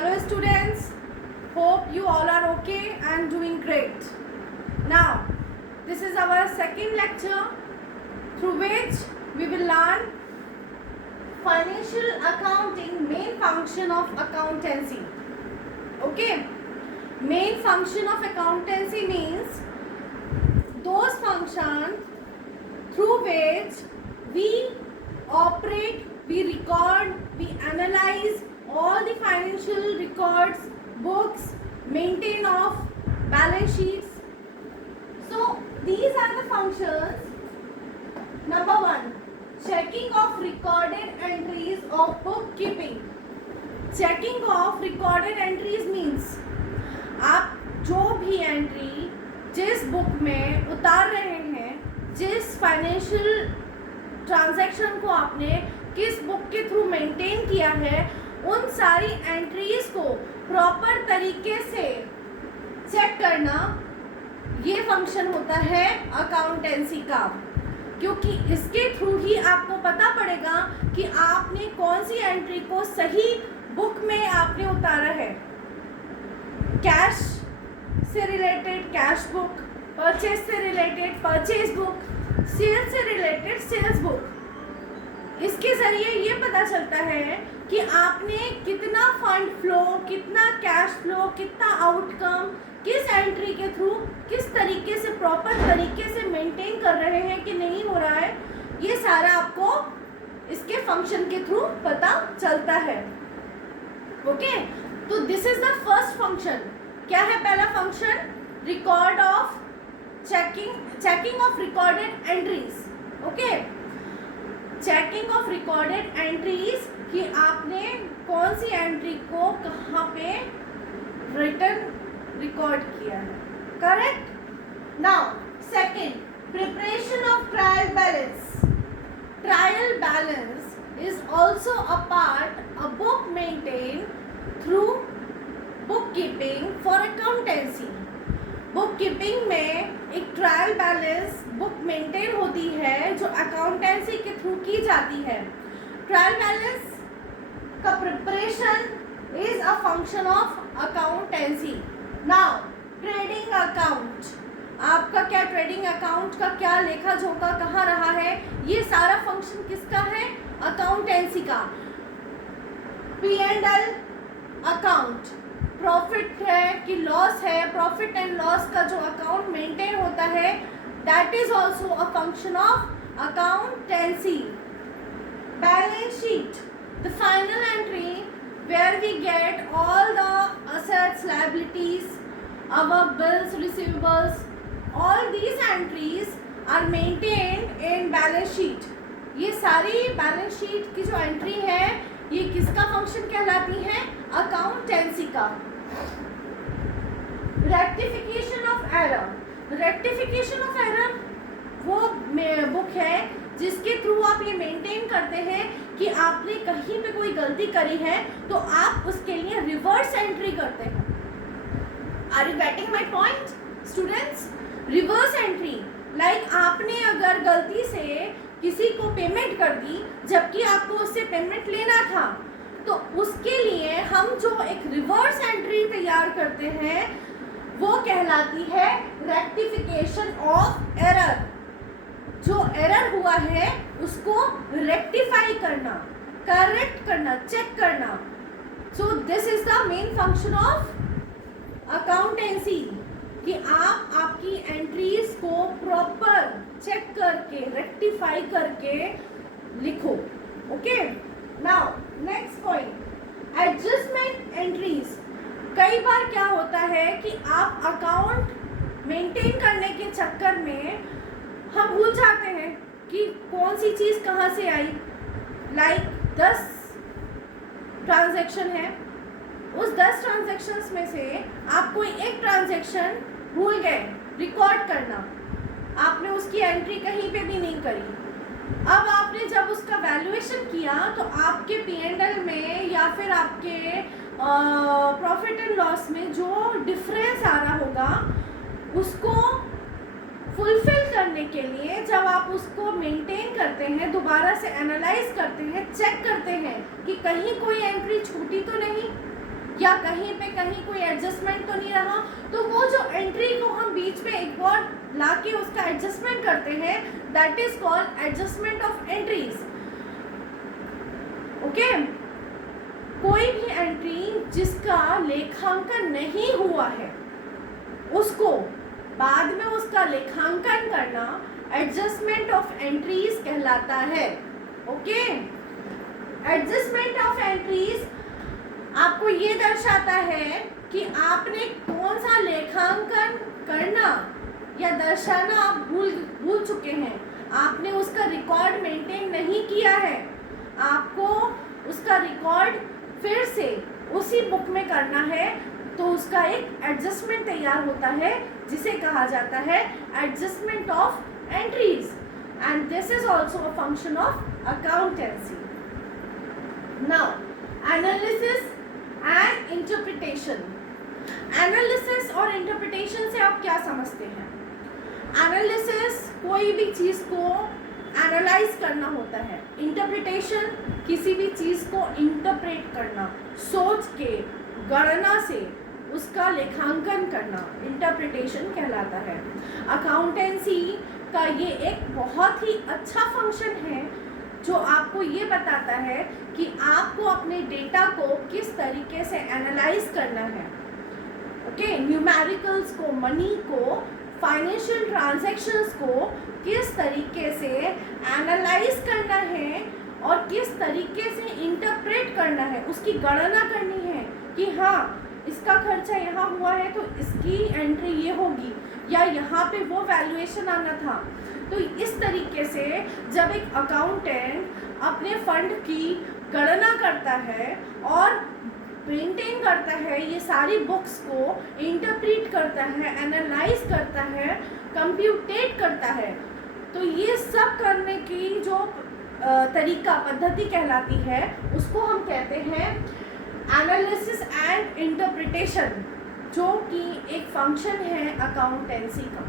Hello students, hope you all are okay and doing great. Now, this is our second lecture through which we will learn financial accounting, main function of accountancy. Okay, main function of accountancy means those functions through which we operate, we record, we analyze all the financial records, books, maintain of balance sheets. So these are the functions. Number one, checking of recorded entries of bookkeeping. Checking of recorded entries means आप जो भी entry जिस book में उतार रहे हैं, जिस financial transaction को आपने किस बुक के थ्रू मेंटेन किया है, उन सारी एंट्रीज को प्रॉपर तरीके से चेक करना, ये फंक्शन होता है अकाउंटेंसी का। क्योंकि इसके थ्रू ही आपको पता पड़ेगा कि आपने कौन सी एंट्री को सही बुक में आपने उतारा है। कैश से रिलेटेड कैश बुक, परचेज से रिलेटेड परचेज बुक, सेल्स से रिलेटेड सेल्स बुक। इसके ज़रिए ये पता चलता है कि आपने कितना फंड फ्लो, कितना कैश फ्लो, कितना आउटकम किस एंट्री के थ्रू किस तरीके से प्रॉपर तरीके से मेंटेन कर रहे हैं कि नहीं हो रहा है, ये सारा आपको इसके फंक्शन के थ्रू पता चलता है। ओके, तो this is the first function. क्या है पहला function? Record of checking of recorded entries. Okay, checking of recorded entries कि आपने कौन सी एंट्री को कहाँ पे रिकॉर्ड किया है। Correct. Now second, preparation of trial balance. Trial balance is also a part a book maintained through bookkeeping for accountancy. bookkeeping में एक ट्रायल बैलेंस बुक मेंटेन होती है जो अकाउंटेंसी के थ्रू की जाती है। ट्रायल बैलेंस का preparation is a function of accountancy. Now trading account, आपका क्या ट्रेडिंग अकाउंट का क्या लेखा जोखा कहाँ रहा है, ये सारा फंक्शन किसका है? अकाउंटेंसी का। P&L अकाउंट, प्रॉफिट है कि लॉस है, प्रॉफिट एंड लॉस का जो अकाउंट मेंटेन होता है, that is also a function of accountancy. Balance sheet, the final entry where we get all the assets, liabilities, our bills, receivables, all these entries are maintained in balance sheet. ये सारी balance sheet की जो entry है, ये किसका function कहलाती है? Accountancy का। Rectification of error. Rectification of error वो बुक है जिसके थ्रू आप ये मेंटेन करते हैं कि आपने कहीं पे कोई गलती करी है तो आप उसके लिए रिवर्स एंट्री करते हैं। Are you getting my point students? Reverse entry, like आपने अगर गलती से किसी को पेमेंट कर दी जबकि आपको उससे पेमेंट लेना था, तो उसके लिए हम जो एक रिवर्स एंट्री तैयार करते हैं वो कहलाती है रेक्टिफिकेशन ऑफ एरर। जो एरर हुआ है उसको रेक्टिफाई करना, करेक्ट करना, चेक करना। So this is the main function of accountancy कि आप आपकी एंट्रीज को प्रॉपर चेक करके रेक्टिफाई करके लिखो। Okay, now next point, adjustment entries. कई बार क्या होता है कि आप अकाउंट मेंटेन करने के चक्कर में हम भूल जाते हैं कि कौन सी चीज़ कहाँ से आई। लाइक 10 ट्रांजैक्शन है, उस 10 ट्रांजैक्शंस में से आप कोई एक ट्रांजैक्शन भूल गए रिकॉर्ड करना, आपने उसकी एंट्री कहीं पे भी नहीं करी। अब आपने जब उसका वैल्यूएशन किया तो आपके P&L में या फिर आपके प्रॉफिट एंड लॉस में जो डिफरेंस आ रहा होगा उसको फुलफिल करने के लिए जब आप उसको मेंटेन करते हैं, दोबारा से एनालाइज करते हैं, चेक करते हैं कि कहीं कोई एंट्री छूटी तो नहीं, या कहीं पे कहीं कोई एडजस्टमेंट तो नहीं रहा, तो वो जो एंट्री को हम बीच में एक बार ला के उसका एडजस्टमेंट करते हैं, that is called adjustment of entries. Okay, कोई भी एंट्री जिसका लेखांकन नहीं हुआ है उसको बाद में उसका लेखांकन करना एडजस्टमेंट ऑफ एंट्रीज कहलाता है। ओके, एडजस्टमेंट ऑफ एंट्रीज आपको ये दर्शाता है कि आपने कौन सा लेखांकन करना या दर्शाना आप भूल चुके हैं, आपने उसका रिकॉर्ड मेंटेन नहीं किया है, आपको उसका रिकॉर्ड फिर से उसी बुक में करना है, तो उसका एक एडजस्टमेंट तैयार होता है जिसे कहा जाता है adjustment of entries, and this is also a function of accountancy. Now analysis and interpretation. Analysis और इंटरप्रिटेशन से आप क्या समझते हैं? एनालिसिस कोई भी चीज़ को एनालाइज करना होता है, इंटरप्रिटेशन किसी भी चीज़ को इंटरप्रेट करना, सोच के गणना से उसका लेखांकन करना इंटरप्रिटेशन कहलाता है। अकाउंटेंसी का ये एक बहुत ही अच्छा फंक्शन है जो आपको ये बताता है कि आपको अपने डेटा को किस तरीके से एनालाइज करना है। ओके, न्यूमेरिकल्स को, मनी को, फाइनेंशियल ट्रांजैक्शंस को किस तरीके से एनालाइज करना है और किस तरीके से इंटरप्रेट करना है, उसकी गणना करनी है कि हाँ इसका खर्चा यहाँ हुआ है तो इसकी एंट्री ये होगी, या यहाँ पे वो वैल्यूएशन आना था। तो इस तरीके से जब एक अकाउंटेंट अपने फंड की गणना करता है और मेंटेन करता है, ये सारी बुक्स को इंटरप्रेट करता है, एनालाइज करता है, कंप्यूटेट करता है, तो ये सब करने की जो तरीका पद्धति कहलाती है उसको हम कहते हैं एनालिसिस एंड इंटरप्रिटेशन, जो कि एक फंक्शन है अकाउंटेंसी का।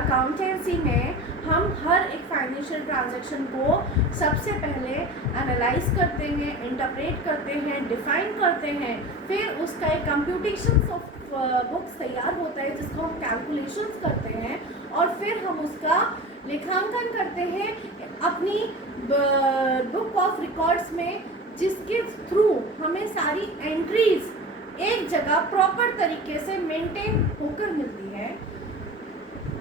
अकाउंटेंसी में हम हर एक फाइनेंशियल ट्रांजैक्शन को सबसे पहले एनालाइज करते हैं, इंटरप्रेट करते हैं, डिफाइन करते हैं, फिर उसका एक कंप्यूटेशंस ऑफ बुक्स तैयार होता है जिसको हम कैलकुलेशंस करते हैं, और फिर हम उसका लेखांकन करते हैं अपनी बुक ऑफ रिकॉर्ड्स में, जिसके थ्रू हमें सारी एंट्रीज एक जगह प्रॉपर तरीके से मेंटेन होकर मिलती है,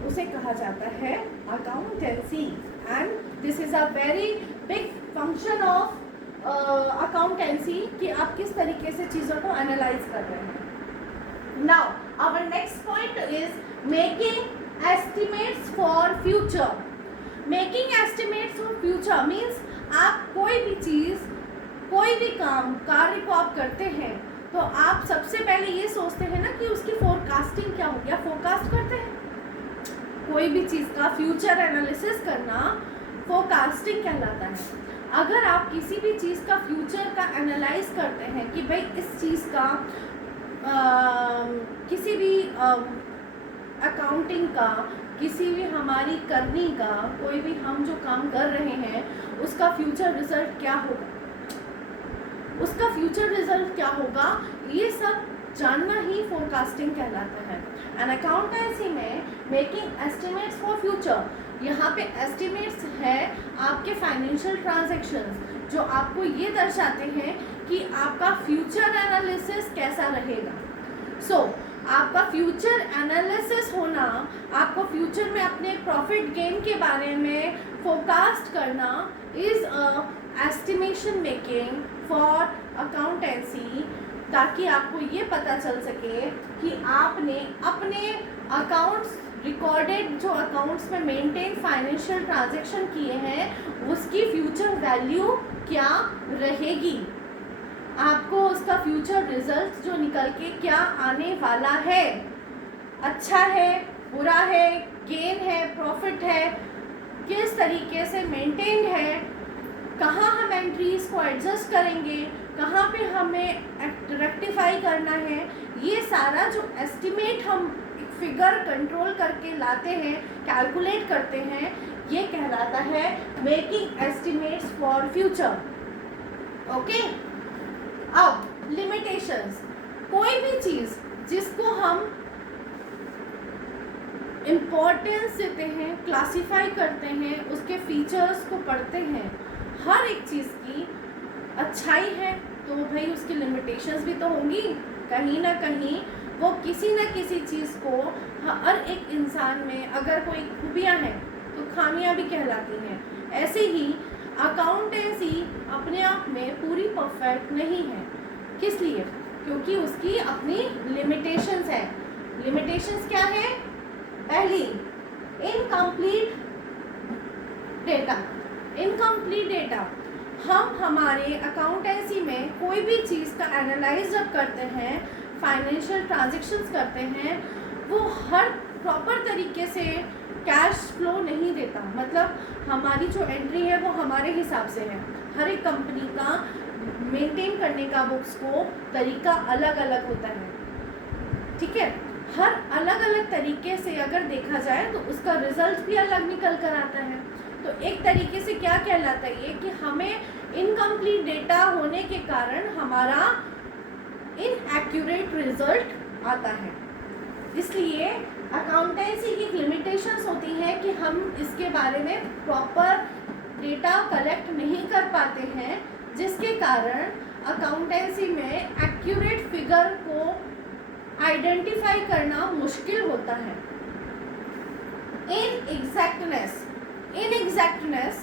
उसे कहा जाता है accountancy. And this is a very big function of accountancy कि आप किस तरीके से चीज़ों को एनालाइज कर रहे हैं। Now our next point is making estimates for future. Making estimates for future means आप कोई भी चीज़, कोई भी कार्य को आप करते हैं तो आप सबसे पहले ये सोचते हैं ना कि उसकी फोरकास्टिंग क्या होगी, आप फोरकास्ट करते हैं। कोई भी चीज़ का फ्यूचर एनालिसिस करना फोरकास्टिंग कहलाता है। अगर आप किसी भी चीज़ का फ्यूचर का एनालाइज करते हैं कि भाई इस चीज़ का किसी भी अकाउंटिंग का, किसी भी हमारी करनी का, कोई भी हम जो काम कर रहे हैं उसका फ्यूचर रिजल्ट क्या होगा, उसका फ्यूचर रिजल्ट क्या होगा, ये सब जानना ही फोरकास्टिंग कहलाता है। एंड अकाउंटेंसी में मेकिंग एस्टिमेट्स फॉर फ्यूचर, यहाँ पे एस्टिमेट्स है आपके फाइनेंशियल ट्रांजैक्शंस जो आपको ये दर्शाते हैं कि आपका फ्यूचर एनालिसिस कैसा रहेगा। सो आपका फ्यूचर एनालिसिस होना, आपको फ्यूचर में अपने प्रॉफिट गेन के बारे में फोरकास्ट करना is estimation making for accountancy, ताकि आपको ये पता चल सके कि आपने अपने अकाउंट्स रिकॉर्डेड जो अकाउंट्स में मेंटेन फाइनेंशियल ट्रांजैक्शन किए हैं उसकी फ्यूचर वैल्यू क्या रहेगी, आपको उसका फ्यूचर रिजल्ट जो निकल के क्या आने वाला है, अच्छा है, बुरा है, गेन है, प्रॉफिट है, किस तरीके से मेंटेन है, कहाँ हम एंट्रीज को एडजस्ट करेंगे, कहाँ पे हमें रेक्टिफाई करना है, ये सारा जो एस्टिमेट हम फिगर कंट्रोल करके लाते हैं, कैलकुलेट करते हैं, ये कहलाता है making estimates for future. Okay, अब लिमिटेशंस। कोई भी चीज़ जिसको हम इम्पोर्टेंस देते हैं, क्लासिफाई करते हैं, उसके फीचर्स को पढ़ते हैं, हर एक चीज़ की अच्छाई है तो भाई उसकी लिमिटेशंस भी तो होंगी। कहीं ना कहीं वो किसी न किसी चीज़ को, हर एक इंसान में अगर कोई खूबियाँ हैं तो खामियाँ भी कहलाती हैं। ऐसे ही अकाउंटेंसी अपने आप में पूरी परफेक्ट नहीं है। किस लिए? क्योंकि उसकी अपनी लिमिटेशंस है। लिमिटेशंस क्या है? पहली, इनकम्प्लीट डेटा। इनकम्प्लीट डेटा, हम हमारे अकाउंटेंसी में कोई भी चीज़ का एनालाइज जब करते हैं, फाइनेंशियल ट्रांजैक्शंस करते हैं, वो हर प्रॉपर तरीके से कैश फ्लो नहीं देता। मतलब हमारी जो एंट्री है वो हमारे हिसाब से है। हर एक कंपनी का मेंटेन करने का बुक्स को तरीका अलग अलग होता है, ठीक है। हर अलग अलग तरीके से अगर देखा जाए तो उसका रिजल्ट भी अलग निकल कर आता है। तो एक तरीके से क्या कहलाता है ये कि हमें इनकम्प्लीट डेटा होने के कारण हमारा इनएक्यूरेट रिजल्ट आता है। इसलिए अकाउंटेंसी की लिमिटेशंस होती है कि हम इसके बारे में प्रॉपर डेटा कलेक्ट नहीं कर पाते हैं, जिसके कारण अकाउंटेंसी में एक्यूरेट फिगर को आइडेंटिफाई करना मुश्किल होता है। इनएग्जैक्टनेस,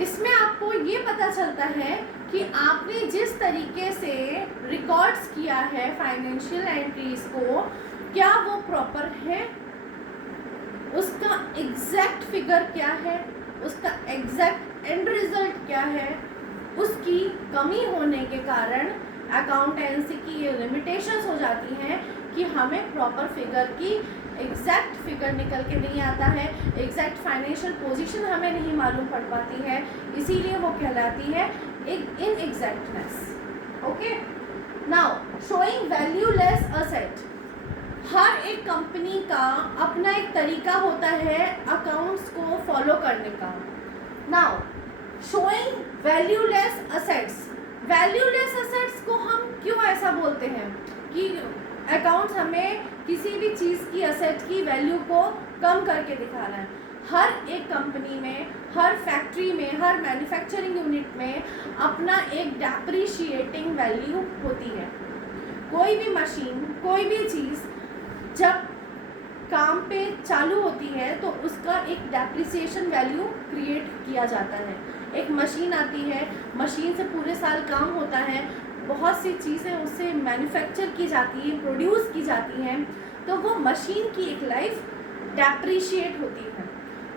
इसमें आपको ये पता चलता है कि आपने जिस तरीके से रिकॉर्ड्स किया है फाइनेंशियल एंट्रीज को, क्या वो प्रॉपर है, उसका एग्जैक्ट फिगर क्या है, उसका एग्जैक्ट एंड रिजल्ट क्या है। उसकी कमी होने के कारण अकाउंटेंसी की ये लिमिटेशंस हो जाती हैं कि हमें प्रॉपर फिगर की एग्जैक्ट फिगर निकल के नहीं आता है, एग्जैक्ट फाइनेंशियल पोजीशन हमें नहीं मालूम पड़ पाती है, इसीलिए वो कहलाती है inexactness. Okay, now showing valueless asset. हर एक कंपनी का अपना एक तरीका होता है अकाउंट्स को फॉलो करने का। Now showing valueless assets. Valueless assets को हम क्यों ऐसा बोलते हैं कि अकाउंट्स हमें किसी भी चीज़ की असेट की वैल्यू को कम करके दिखा रहा है। हर एक कंपनी में, हर फैक्ट्री में, हर मैन्युफैक्चरिंग यूनिट में अपना एक डेप्रिशिएटिंग वैल्यू होती है। कोई भी मशीन, कोई भी चीज़ जब काम पे चालू होती है तो उसका एक डेप्रिसिएशन वैल्यू क्रिएट किया जाता है। एक मशीन आती है, मशीन से पूरे साल काम होता है, बहुत सी चीज़ें उससे मैन्युफैक्चर की जाती हैं, प्रोड्यूस की जाती हैं, तो वो मशीन की एक लाइफ डेप्रिशिएट होती है।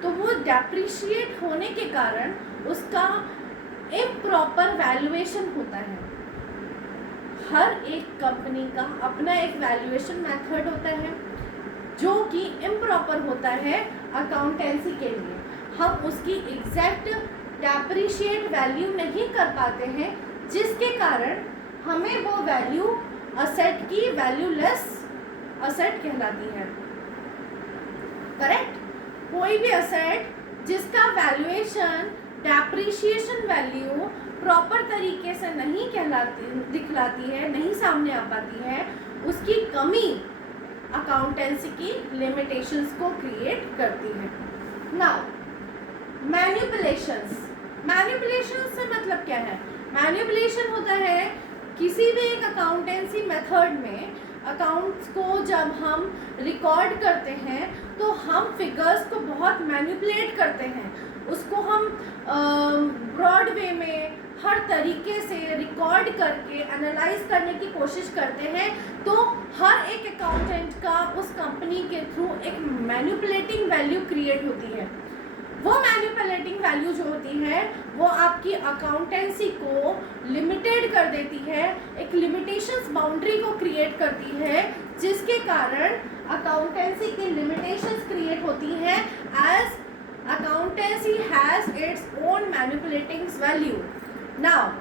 तो वो डेप्रिशिएट होने के कारण उसका इम्प्रॉपर वैल्यूएशन होता है। हर एक कंपनी का अपना एक वैल्यूएशन मेथड होता है जो कि इम्प्रॉपर होता है अकाउंटेंसी के लिए। हम उसकी एग्जैक्ट डेप्रिशिएट वैल्यू नहीं कर पाते हैं, जिसके कारण हमें वो वैल्यू असेट की वैल्यूलेस असेट कहलाती है। करेक्ट? कोई भी असेट जिसका वैल्यूएशन डेप्रिशिएशन वैल्यू प्रॉपर तरीके से नहीं दिखलाती है, नहीं सामने आ पाती है, उसकी कमी अकाउंटेंसी की लिमिटेशंस को क्रिएट करती है। Now manipulations. मैनिपुलेशंस से मतलब क्या है? मैनिपुलेशन होता है किसी भी एक अकाउंटेंसी मेथड में अकाउंट्स को जब हम रिकॉर्ड करते हैं तो हम फिगर्स को बहुत मैनिपुलेट करते हैं, उसको हम ब्रॉड वे में हर तरीके से रिकॉर्ड करके एनालाइज करने की कोशिश करते हैं। तो हर एक अकाउंटेंट का उस कंपनी के थ्रू एक मैनिपुलेटिंग वैल्यू क्रिएट होती है। वो मैनिपुलेटिंग वैल्यू जो होती है वो आपकी अकाउंटेंसी को लिमिटेड कर देती है, एक लिमिटेशंस बाउंड्री को क्रिएट करती है, जिसके कारण अकाउंटेंसी की लिमिटेशंस क्रिएट होती हैं as accountancy has its own manipulating value. Now,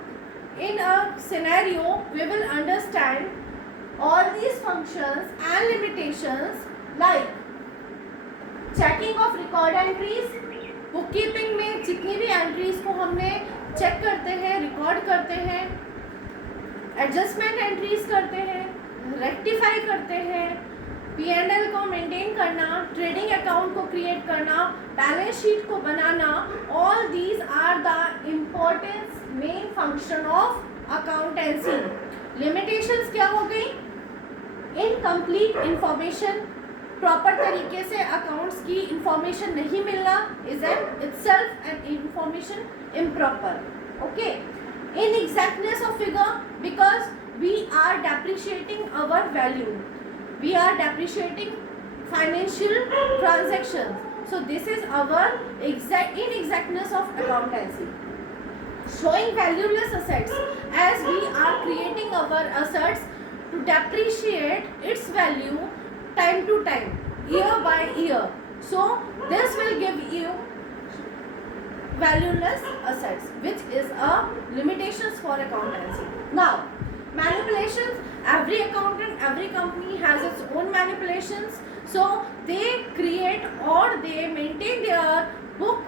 in a scenario, we will understand all these functions and limitations like checking of record entries. bookkeeping में जितनी भी एंट्रीज को हमने चेक करते हैं, रिकॉर्ड करते हैं, एडजस्टमेंट एंट्रीज करते हैं, रेक्टिफाई करते हैं, P&L को मेंटेन करना, ट्रेडिंग अकाउंट को क्रिएट करना, बैलेंस शीट को बनाना, all these are the important main function of accountancy. Limitations क्या हो गई? इनकम्प्लीट इंफॉर्मेशन, प्रॉपर तरीके से अकाउंट्स की इंफॉर्मेशन नहीं मिलना is an itself an information improper. Okay, inexactness of figure because we are depreciating our value, we are depreciating financial transactions, so this is our inexactness of accountancy. Showing valueless assets, as we are creating our assets to depreciate its value time to time, year by year, so this will give you valueless assets, which is a limitations for accountancy. Now manipulations, every accountant, every company has its own manipulations, so they create or they maintain their book,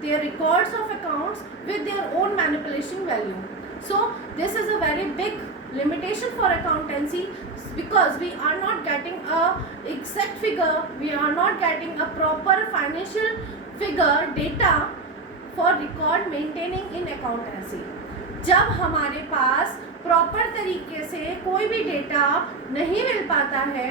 their records of accounts with their own manipulation value. So this is a very big limitation for accountancy, because we are not getting a exact figure, we are not getting a proper financial figure data for record maintaining in accountancy. जब हमारे पास proper तरीके से कोई भी data नहीं मिल पाता है,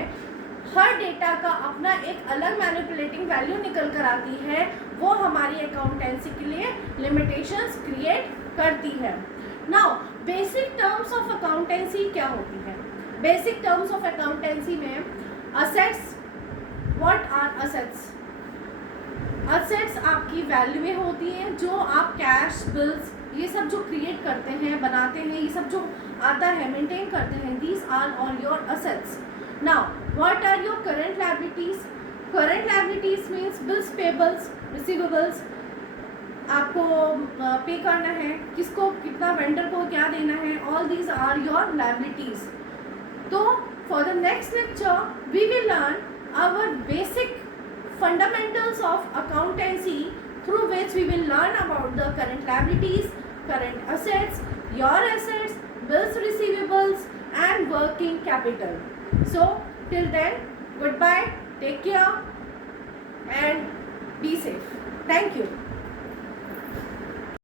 हर data का अपना एक अलग मैनिपुलेटिंग वैल्यू निकल कर आती है, वो हमारी अकाउंटेंसी के लिए लिमिटेशंस क्रिएट करती है। Now basic terms of accountancy क्या होती है? बेसिक टर्म्स ऑफ अकाउंटेंसी में assets, what are assets? Assets आपकी वैल्यू में होती हैं, जो आप कैश, बिल्स, ये सब जो क्रिएट करते हैं, बनाते हैं, ये सब जो आता है, मेंटेन करते हैं, these are all your assets. Now what are your current liabilities? Current liabilities means bills payables, receivables, आपको पे करना है, किसको कितना, वेंडर को क्या देना है, all these are your liabilities. तो for the next lecture we will learn our basic fundamentals of accountancy, through which we will learn about the current liabilities, current assets, your assets, bills receivables and working capital. So till then, goodbye, take care and be safe. Thank you.